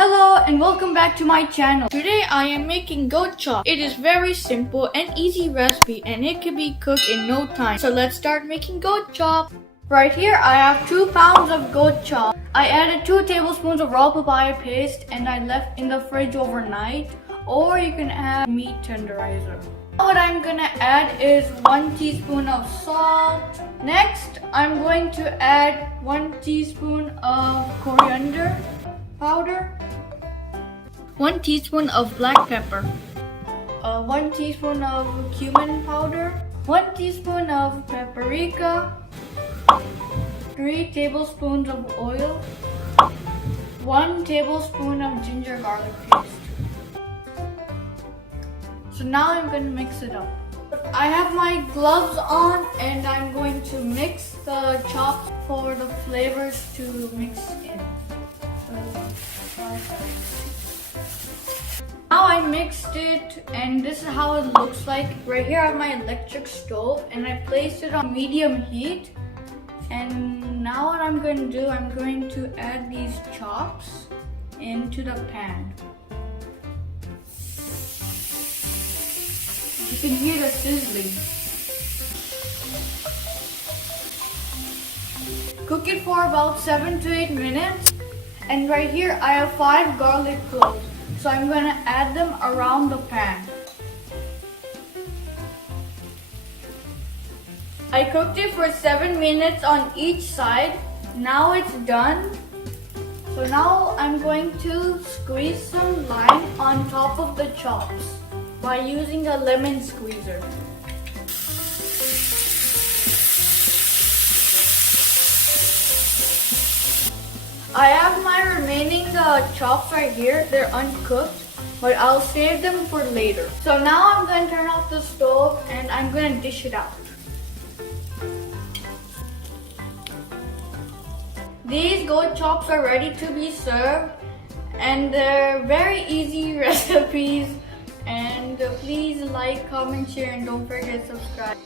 Hello and welcome back to my channel. Today I am making goat chop. It is very simple and easy recipe and it can be cooked in no time. So let's start making goat chop. Right here I have 2 pounds of goat chop. I added 2 tablespoons of raw papaya paste and I left in the fridge overnight, or you can add meat tenderizer. Now what I'm gonna add is 1 teaspoon of salt. Next I'm going to add 1 teaspoon of coriander powder, 1 teaspoon of black pepper, 1 teaspoon of cumin powder, 1 teaspoon of paprika, 3 tablespoons of oil, 1 tablespoon of ginger garlic paste. So now I'm going to mix it up. I have my gloves on and I'm going to mix the chops for the flavors to mix in. Now I mixed it and this is how it looks like. Right here I have my electric stove and I placed it on medium heat. And now what I'm going to do, I'm going to add these chops into the pan. You can hear the sizzling. Cook it for about 7 to 8 minutes. And right here I have 5 garlic cloves. So I'm going to add them around the pan. I cooked it for 7 minutes on each side. Now it's done. So now I'm going to squeeze some lime on top of the chops by using a lemon squeezer. I have my remaining chops right here. They're uncooked, but I'll save them for later. So now I'm going to turn off the stove and I'm going to dish it out. These goat chops are ready to be served and they're very easy recipes. And please like, comment, share, and don't forget to subscribe.